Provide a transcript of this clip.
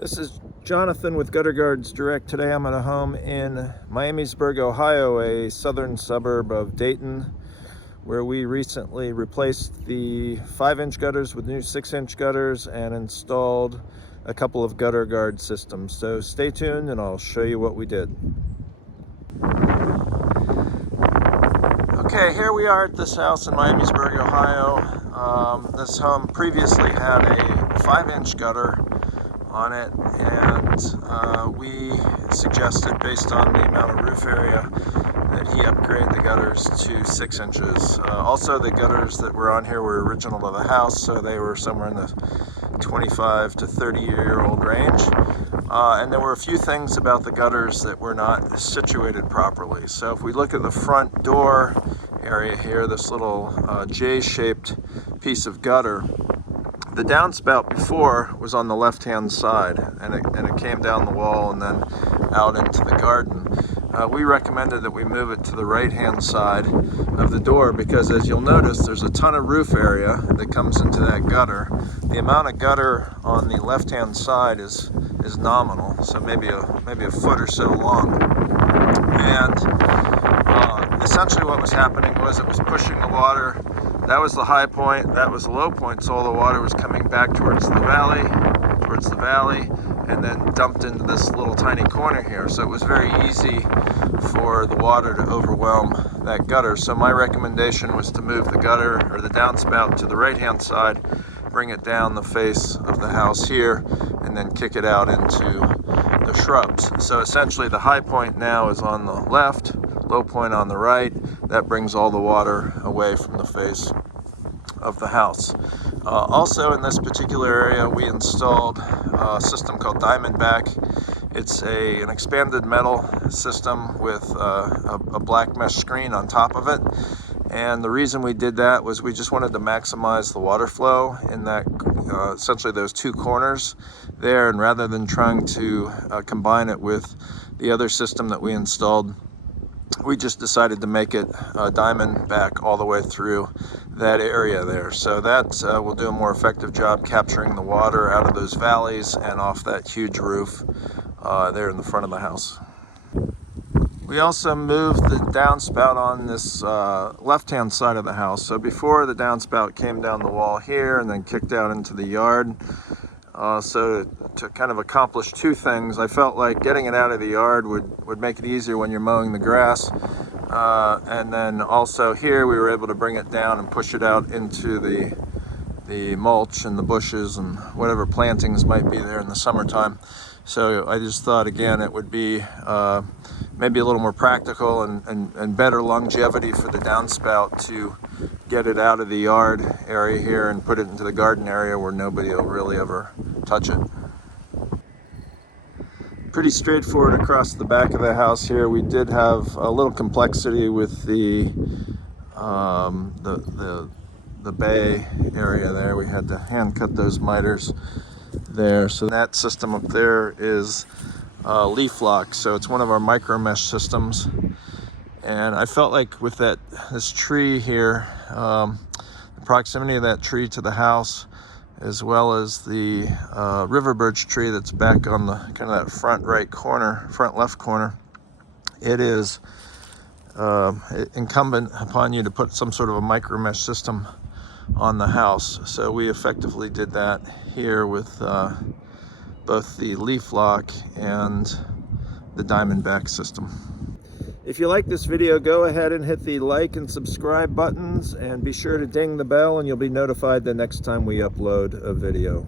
This is Jonathan with Gutter Guards Direct. Today I'm at a home in Miamisburg, Ohio, a southern suburb of Dayton, where we recently replaced the 5-inch gutters with new 6-inch gutters and installed a couple of gutter guard systems. So stay tuned and I'll show you what we did. Okay, here we are at this house in Miamisburg, Ohio. This home previously had a 5-inch gutter on it, and we suggested, based on the amount of roof area, that he upgrade the gutters to 6 inches. Also, the gutters that were on here were original to the house, so they were somewhere in the 25 to 30-year-old range. And there were a few things about the gutters that were not situated properly. So if we look at the front door area here, this little J-shaped piece of gutter, the downspout before was on the left-hand side, and it came down the wall and then out into the garden. We recommended that we move it to the right-hand side of the door because, as you'll notice, there's a ton of roof area that comes into that gutter. The amount of gutter on the left-hand side is nominal, so maybe a foot or so long. And essentially what was happening was it was pushing the water. That was the high point, that was the low point, so all the water was coming back towards the valley, and then dumped into this little tiny corner here. So it was very easy for the water to overwhelm that gutter. So my recommendation was to move the gutter, or the downspout, to the right-hand side, bring it down the face of the house here, and then kick it out into the shrubs. So essentially the high point now is on the left, low point on the right. That brings all the water away from the face of the house. Also in this particular area, we installed a system called DiamondBack. It's an expanded metal system with a black mesh screen on top of it. And the reason we did that was we just wanted to maximize the water flow in that, essentially those two corners there. And rather than trying to combine it with the other system that we installed, we just decided to make it DiamondBack all the way through that area there. So that will do a more effective job capturing the water out of those valleys and off that huge roof there in the front of the house. We also moved the downspout on this left-hand side of the house. So before, the downspout came down the wall here and then kicked out into the yard. So to kind of accomplish two things, I felt like getting it out of the yard would make it easier when you're mowing the grass. And then also here we were able to bring it down and push it out into the mulch and the bushes and whatever plantings might be there in the summertime. So I just thought, again, it would be maybe a little more practical and better longevity for the downspout to get it out of the yard area here and put it into the garden area where nobody will really ever touch it. Pretty straightforward across the back of the house here. We did have a little complexity with the bay area there. We had to hand cut those miters there. So that system up there is LeafLock. So it's one of our MicroMesh systems. And I felt like with this tree here, the proximity of that tree to the house, as well as the river birch tree that's back on the kind of that front left corner, it is incumbent upon you to put some sort of a micromesh system on the house. So we effectively did that here with both the LeafLock and the DiamondBack system. If you like this video, go ahead and hit the like and subscribe buttons, and be sure to ding the bell and you'll be notified the next time we upload a video.